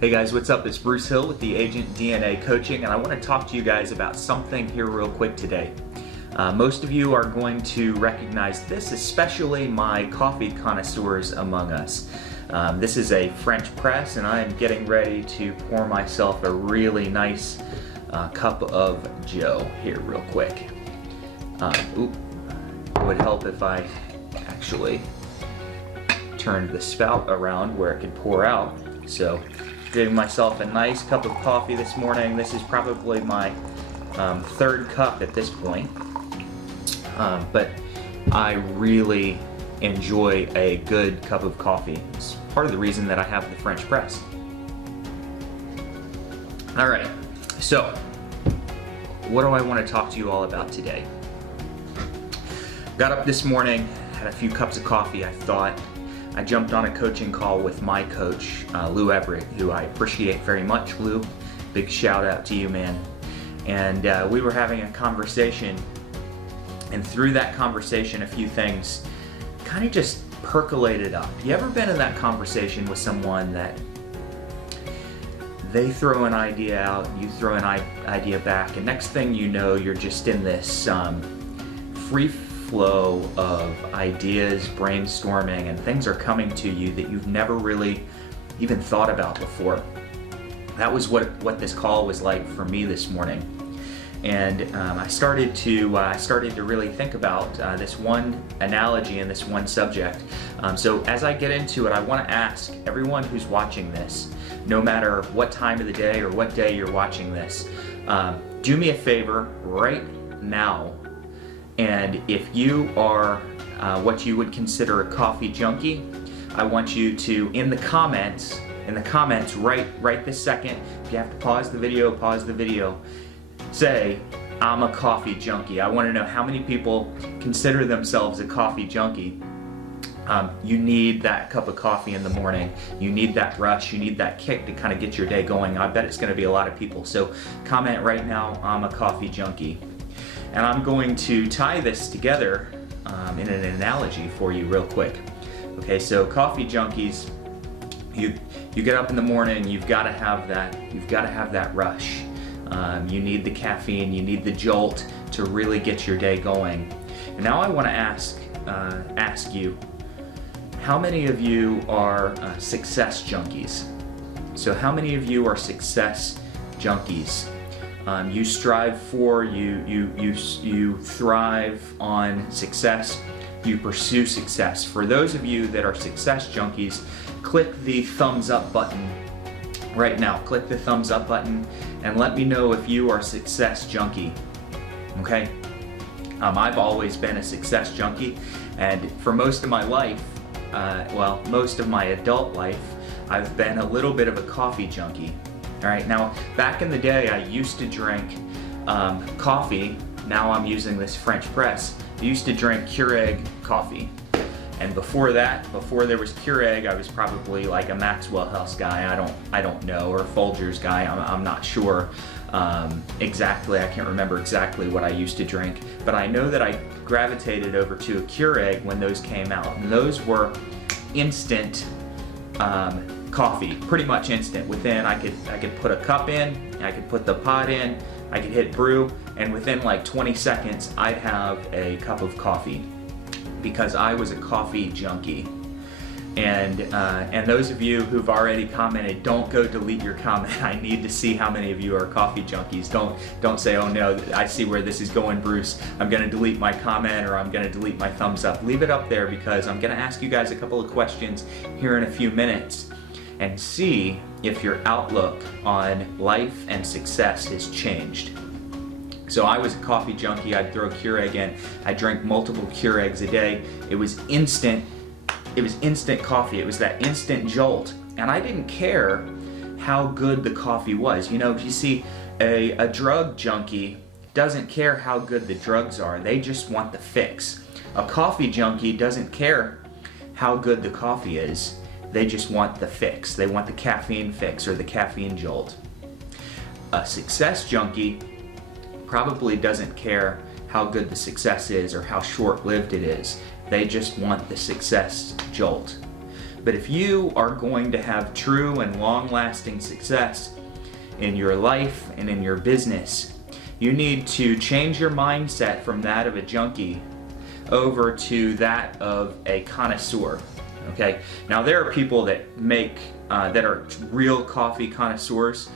Hey guys, what's up? It's Bruce Hill with the Agent DNA Coaching, and I want to talk to you guys about something here real quick today. Most of you are going to recognize this, especially my coffee connoisseurs among us. This is a French press, and I am getting ready to pour myself a really nice cup of Joe here real quick. It would help if I actually turned the spout around where it could pour out. So, giving myself a nice cup of coffee this morning. This is probably my third cup at this point. But I really enjoy a good cup of coffee. It's part of the reason that I have the French press. Alright, so what do I want to talk to you all about today? Got up this morning, had a few cups of coffee. I jumped on a coaching call with my coach, Lou Everett, who I appreciate very much. Lou, big shout out to you, man. And we were having a conversation, and through that conversation, a few things kind of just percolated up. You ever been in that conversation with someone that they throw an idea out, you throw an idea back, and next thing you know, you're just in this free flow of ideas, brainstorming, and things are coming to you that you've never really even thought about before. That was what this call was like for me this morning. And I started to really think about this one analogy and this one subject. So as I get into it, I want to ask everyone who's watching this, no matter what time of the day or what day you're watching this, do me a favor right now. And if you are what you would consider a coffee junkie, I want you to, in the comments, right this second, if you have to pause the video, say, I'm a coffee junkie. I want to know how many people consider themselves a coffee junkie. You need that cup of coffee in the morning. You need that rush. You need that kick to kind of get your day going. I bet it's going to be a lot of people. So comment right now, I'm a coffee junkie. And I'm going to tie this together in an analogy for you real quick. Okay, so coffee junkies, you get up in the morning, you've got to have that rush. You need the caffeine, you need the jolt to really get your day going. And now I want to ask you, how many of you are success junkies? So how many of you are success junkies? You strive for, you thrive on success, you pursue success. For those of you that are success junkies, click the thumbs up button right now. Click the thumbs up button and let me know if you are a success junkie. Okay? I've always been a success junkie, and for most of my life, most of my adult life, I've been a little bit of a coffee junkie. Alright, now back in the day I used to drink coffee. Now I'm using this French press. I used to drink Keurig coffee. And before that, before there was Keurig, I was probably like a Maxwell House guy. I don't know, or a Folgers guy. I'm not sure exactly. I can't remember exactly what I used to drink. But I know that I gravitated over to a Keurig when those came out. And those were instant coffee, pretty much instant. Within, I could put a cup in, I could put the pot in, I could hit brew, and within like 20 seconds, I'd have a cup of coffee, because I was a coffee junkie. And those of you who've already commented, don't go delete your comment. I need to see how many of you are coffee junkies. Don't say, oh no, I see where this is going, Bruce. I'm gonna delete my comment, or I'm gonna delete my thumbs up. Leave it up there, because I'm gonna ask you guys a couple of questions here in a few minutes and see if your outlook on life and success has changed. So I was a coffee junkie. I'd throw Keurig in. I drank multiple Keurigs a day. It was instant coffee. It was that instant jolt. And I didn't care how good the coffee was. You know, you see, a drug junkie doesn't care how good the drugs are. They just want the fix. A coffee junkie doesn't care how good the coffee is. They just want the fix. They want the caffeine fix or the caffeine jolt. A success junkie probably doesn't care how good the success is or how short-lived it is. They just want the success jolt. But if you are going to have true and long-lasting success in your life and in your business, you need to change your mindset from that of a junkie over to that of a connoisseur. Okay, now there are people that make that are real coffee connoisseurs,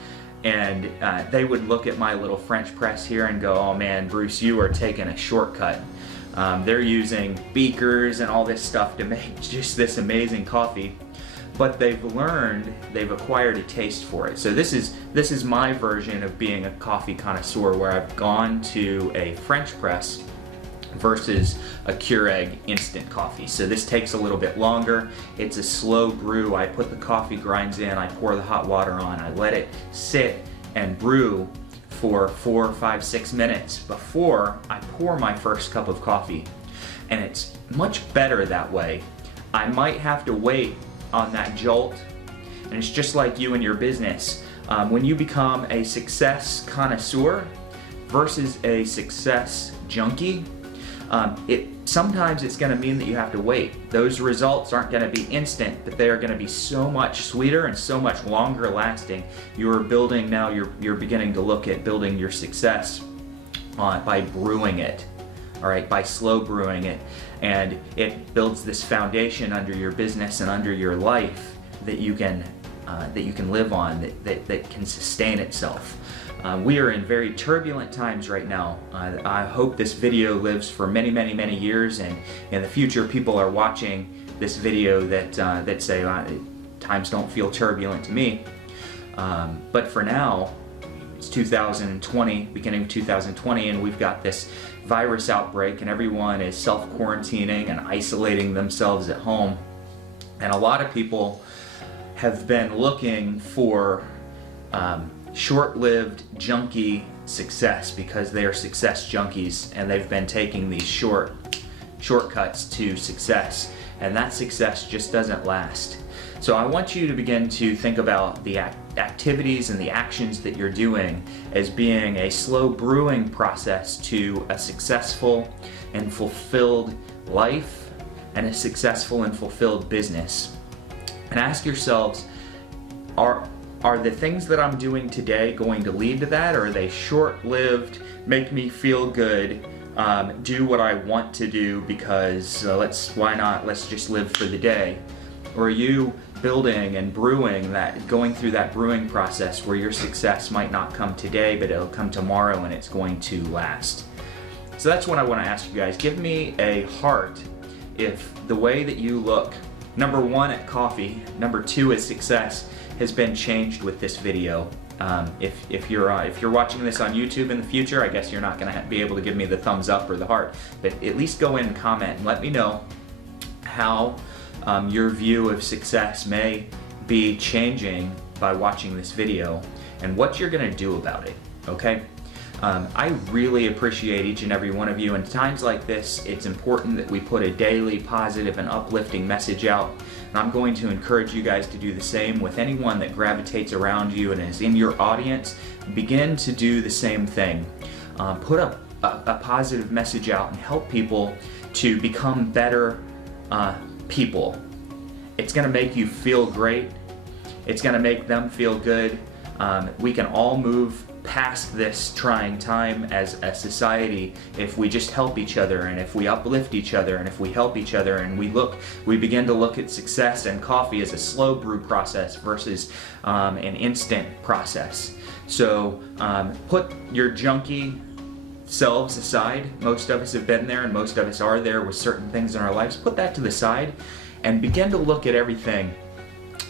and they would look at my little French press here and go, "Oh man, Bruce, you are taking a shortcut." They're using beakers and all this stuff to make just this amazing coffee, but they've acquired a taste for it. So this is my version of being a coffee connoisseur, where I've gone to a French press versus a Keurig instant coffee. So this takes a little bit longer. It's a slow brew. I put the coffee grinds in, I pour the hot water on, I let it sit and brew for 4, 5, 6 minutes before I pour my first cup of coffee. And it's much better that way. I might have to wait on that jolt, and it's just like you in your business. When you become a success connoisseur versus a success junkie, sometimes it's going to mean that you have to wait. Those results aren't going to be instant, but they are going to be so much sweeter and so much longer lasting. You're building now, you're beginning to look at building your success by brewing it, all right, by slow brewing it, and it builds this foundation under your business and under your life that you can live on, that can sustain itself. We are in very turbulent times right now. I hope this video lives for many, many, many years, and in the future people are watching this video that say, times don't feel turbulent to me. But for now, it's 2020, beginning of 2020, and we've got this virus outbreak, and everyone is self-quarantining and isolating themselves at home. And a lot of people have been looking for short-lived junkie success because they are success junkies, and they've been taking these shortcuts to success, and that success just doesn't last. So I want you to begin to think about the activities and the actions that you're doing as being a slow brewing process to a successful and fulfilled life and a successful and fulfilled business. And ask yourselves, are the things that I'm doing today going to lead to that, or are they short-lived, make me feel good, do what I want to do because why not, let's just live for the day? Or are you building and brewing that, going through that brewing process where your success might not come today, but it'll come tomorrow and it's going to last? So that's what I want to ask you guys. Give me a heart if the way that you look, number one at coffee, number two at success, has been changed with this video. If you're watching this on YouTube in the future, I guess you're not going to be able to give me the thumbs up or the heart, but at least go in and comment and let me know how your view of success may be changing by watching this video and what you're going to do about it, okay? I really appreciate each and every one of you. In times like this, it's important that we put a daily positive and uplifting message out. And I'm going to encourage you guys to do the same with anyone that gravitates around you and is in your audience. Begin to do the same thing. Put a positive message out and help people to become better people. It's going to make you feel great. It's going to make them feel good. We can all move past this trying time as a society if we just help each other, and if we uplift each other, and if we help each other, and we begin to look at success and coffee as a slow brew process versus an instant process. So put your junkie selves aside. Most of us have been there, and most of us are there with certain things in our lives. Put that to the side and begin to look at everything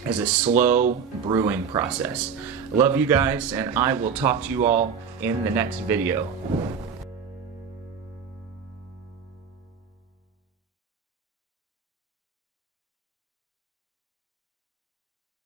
as a slow brewing process. I love you guys, and I will talk to you all in the next video.